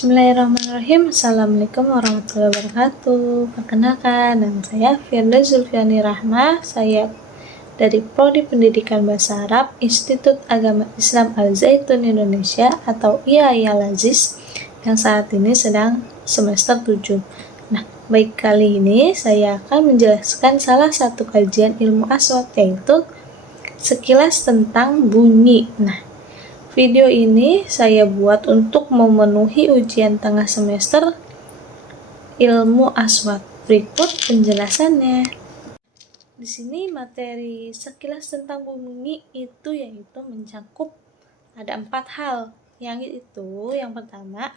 Bismillahirrahmanirrahim. Assalamualaikum warahmatullahi wabarakatuh. Perkenalkan, nama saya Firda Zulfiani Rahmah. Saya dari Prodi Pendidikan Bahasa Arab Institut Agama Islam Al-Zaitun Indonesia atau IAI Al-Aziz yang saat ini sedang semester 7. Nah, baik, kali ini saya akan menjelaskan salah satu kajian ilmu aswat, yaitu sekilas tentang bunyi. Nah, video ini saya buat untuk memenuhi ujian tengah semester ilmu aswat. Berikut penjelasannya. Di sini materi sekilas tentang bunyi itu yaitu mencakup ada 4 hal. Yang itu, yang pertama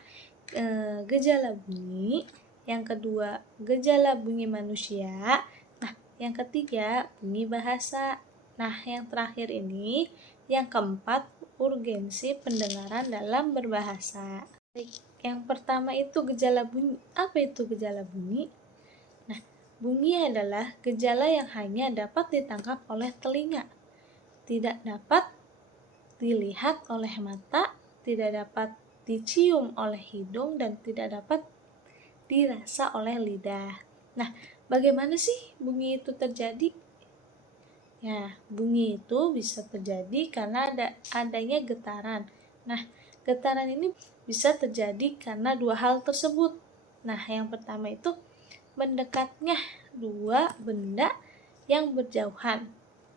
gejala bunyi, yang kedua gejala bunyi manusia, nah yang ketiga bunyi bahasa, nah yang terakhir ini, yang keempat urgensi pendengaran dalam berbahasa. Yang pertama itu gejala bunyi. Apa itu gejala bunyi? Nah, bunyi adalah gejala yang hanya dapat ditangkap oleh telinga, tidak dapat dilihat oleh mata, tidak dapat dicium oleh hidung, dan tidak dapat dirasa oleh lidah. Nah, bagaimana sih bunyi itu terjadi? Ya, bunyi itu bisa terjadi karena adanya getaran. Nah, getaran ini bisa terjadi karena dua hal tersebut. Nah, yang pertama itu mendekatnya dua benda yang berjauhan.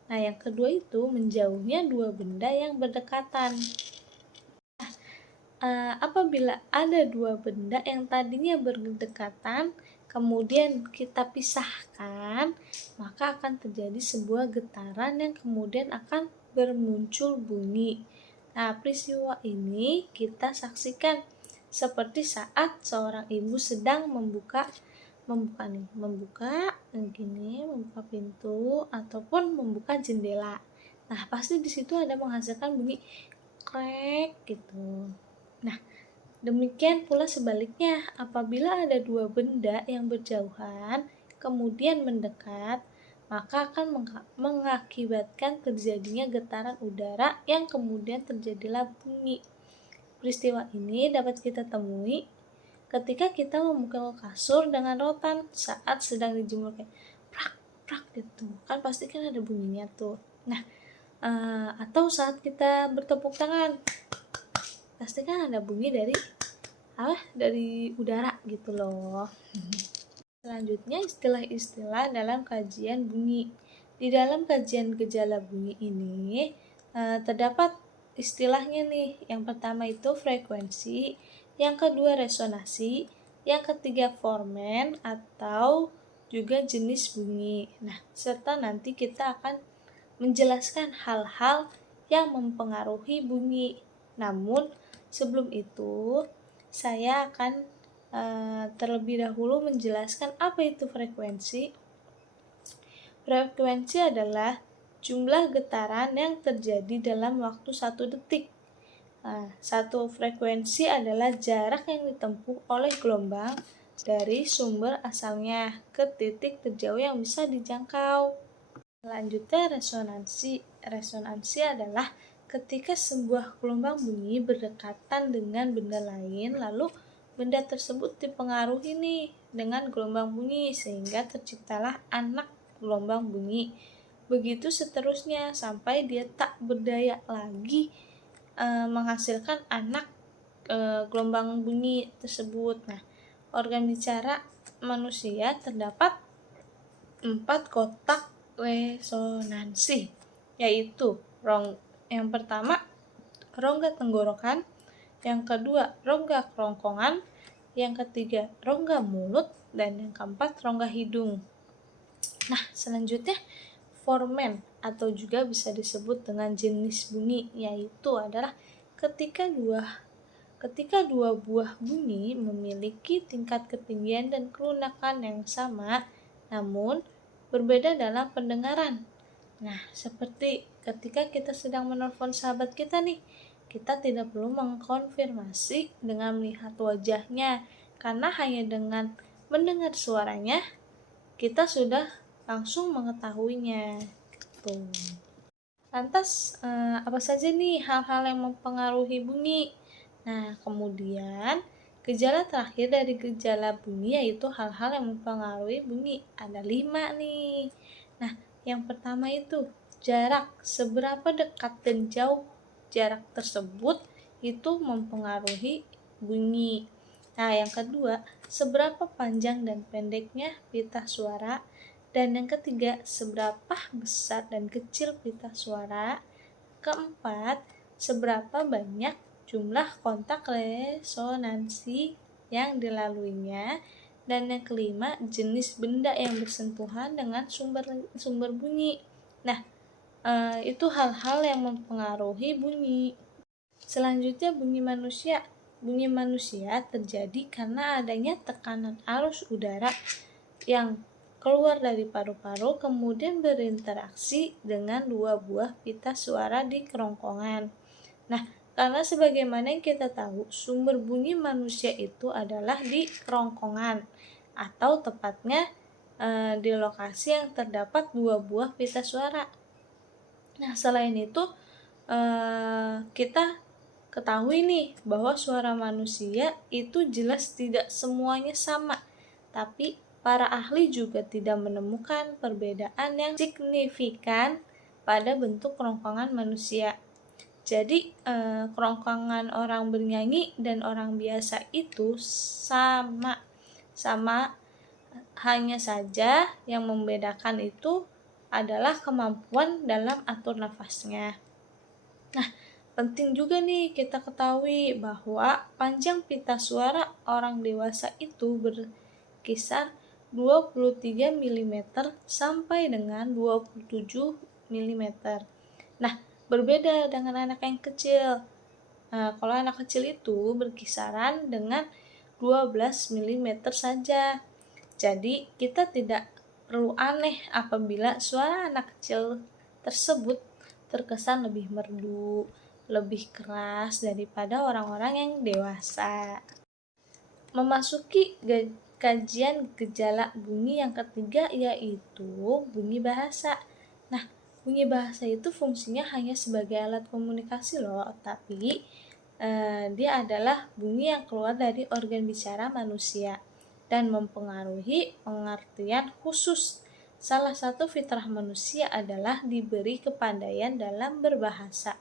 Nah, yang kedua itu menjauhnya dua benda yang berdekatan. Apabila ada dua benda yang tadinya berdekatan, kemudian kita pisahkan, maka akan terjadi sebuah getaran yang kemudian akan bermuncul bunyi. Nah, peristiwa ini kita saksikan seperti saat seorang ibu sedang membuka pintu ataupun membuka jendela. Nah, pasti di situ ada menghasilkan bunyi krek gitu. Nah, demikian pula sebaliknya, apabila ada dua benda yang berjauhan kemudian mendekat, maka akan mengakibatkan terjadinya getaran udara yang kemudian terjadilah bunyi. Peristiwa ini dapat kita temui ketika kita memukul kasur dengan rotan saat sedang dijemur, kayak prak prak gitu kan, pasti kan ada bunyinya tuh. Nah, atau saat kita bertepuk tangan, pasti kan ada bunyi dari udara gitu loh. Selanjutnya, istilah-istilah dalam kajian bunyi. Di dalam kajian gejala bunyi ini terdapat istilahnya nih. Yang pertama itu frekuensi, yang kedua resonansi, yang ketiga formen atau juga jenis bunyi. Nah, serta nanti kita akan menjelaskan hal-hal yang mempengaruhi bunyi. Namun sebelum itu, saya akan terlebih dahulu menjelaskan apa itu frekuensi. Frekuensi adalah jumlah getaran yang terjadi dalam waktu 1 detik. Satu frekuensi adalah jarak yang ditempuh oleh gelombang dari sumber asalnya ke titik terjauh yang bisa dijangkau. Selanjutnya, resonansi. Resonansi adalah ketika sebuah gelombang bunyi berdekatan dengan benda lain, lalu benda tersebut dipengaruhi nih dengan gelombang bunyi sehingga terciptalah anak gelombang bunyi. Begitu seterusnya sampai dia tak berdaya lagi menghasilkan anak gelombang bunyi tersebut. Nah, organ bicara manusia terdapat 4 kotak resonansi, yaitu yang pertama rongga tenggorokan, yang kedua rongga kerongkongan, yang ketiga rongga mulut, dan yang keempat rongga hidung. Nah, selanjutnya formen atau juga bisa disebut dengan jenis bunyi, yaitu adalah ketika dua buah bunyi memiliki tingkat ketinggian dan kelunakan yang sama namun berbeda dalam pendengaran. Nah, seperti ketika kita sedang menelpon sahabat kita nih, kita tidak perlu mengkonfirmasi dengan melihat wajahnya, karena hanya dengan mendengar suaranya kita sudah langsung mengetahuinya gitu. Lantas apa saja nih hal-hal yang mempengaruhi bunyi? Nah, kemudian Gejala terakhir dari gejala bunyi yaitu hal-hal yang mempengaruhi bunyi. Ada 5 nih. Nah, yang pertama itu jarak. Seberapa dekat dan jauh jarak tersebut itu mempengaruhi bunyi. Nah, yang kedua, seberapa panjang dan pendeknya pita suara. Dan yang ketiga, seberapa besar dan kecil pita suara. Keempat, seberapa banyak jumlah kontak resonansi yang dilaluinya. Dan yang kelima, jenis benda yang bersentuhan dengan sumber bunyi. Nah, itu hal-hal yang mempengaruhi bunyi. Selanjutnya, bunyi manusia. Bunyi manusia terjadi karena adanya tekanan arus udara yang keluar dari paru-paru kemudian berinteraksi dengan 2 buah pita suara di kerongkongan. Nah, karena sebagaimana yang kita tahu, sumber bunyi manusia itu adalah di kerongkongan atau tepatnya di lokasi yang terdapat 2 buah pita suara. Nah, selain itu kita ketahui nih bahwa suara manusia itu jelas tidak semuanya sama, tapi para ahli juga tidak menemukan perbedaan yang signifikan pada bentuk kerongkongan manusia. Jadi kerongkongan orang bernyanyi dan orang biasa itu sama, hanya saja yang membedakan itu adalah kemampuan dalam atur nafasnya. Nah, penting juga nih kita ketahui bahwa panjang pita suara orang dewasa itu berkisar 23 mm sampai dengan 27 mm. Nah, berbeda dengan anak yang kecil. Kalau anak kecil itu berkisaran dengan 12 mm saja. Jadi, kita tidak perlu aneh apabila suara anak kecil tersebut terkesan lebih merdu, lebih keras daripada orang-orang yang dewasa. Memasuki kajian gejala bunyi yang ketiga yaitu bunyi bahasa. Nah, bunyi bahasa itu fungsinya hanya sebagai alat komunikasi loh, tapi dia adalah bunyi yang keluar dari organ bicara manusia dan mempengaruhi pengertian khusus. Salah satu fitrah manusia adalah diberi kepandaian dalam berbahasa.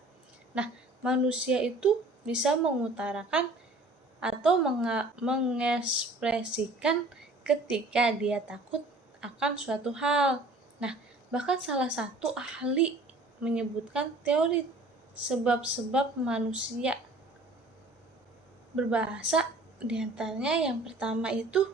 Nah, manusia itu bisa mengutarakan atau mengekspresikan ketika dia takut akan suatu hal. Nah, bahkan salah satu ahli menyebutkan teori sebab-sebab manusia berbahasa, diantaranya yang pertama itu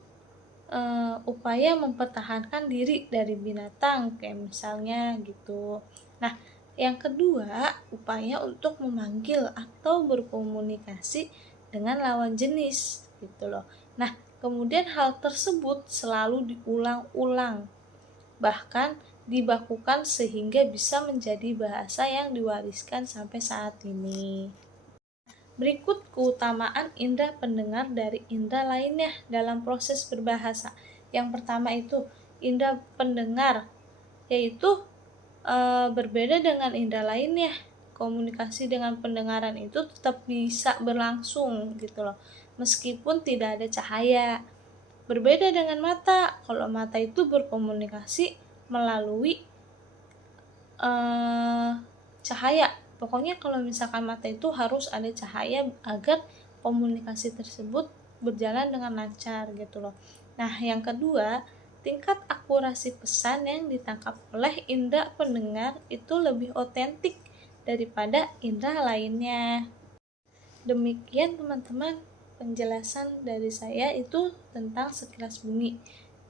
upaya mempertahankan diri dari binatang, kayak misalnya gitu. Nah, yang kedua, upaya untuk memanggil atau berkomunikasi dengan lawan jenis, gitu loh. Nah, kemudian hal tersebut selalu diulang-ulang, bahkan dibakukan sehingga bisa menjadi bahasa yang diwariskan sampai saat ini. Berikut keutamaan indera pendengar dari indera lainnya dalam proses berbahasa. Yang pertama itu indera pendengar, yaitu berbeda dengan indera lainnya. Komunikasi dengan pendengaran itu tetap bisa berlangsung gitu loh, meskipun tidak ada cahaya. Berbeda dengan mata, kalau mata itu berkomunikasi melalui cahaya. Pokoknya kalau misalkan mata itu harus ada cahaya agar komunikasi tersebut berjalan dengan lancar gitu loh. Nah, yang kedua, tingkat akurasi pesan yang ditangkap oleh indera pendengar itu lebih otentik daripada indera lainnya. Demikian teman-teman penjelasan dari saya itu tentang sekilas bunyi,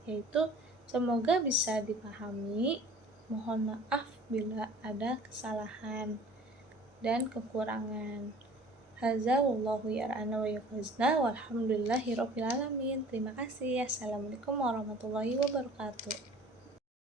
yaitu semoga bisa dipahami. Mohon maaf bila ada kesalahan dan kekurangan. Hadza wallahu yar'ana wa yafazna walhamdulillahi rabbil alamin. Terima kasih. Assalamualaikum warahmatullahi wabarakatuh.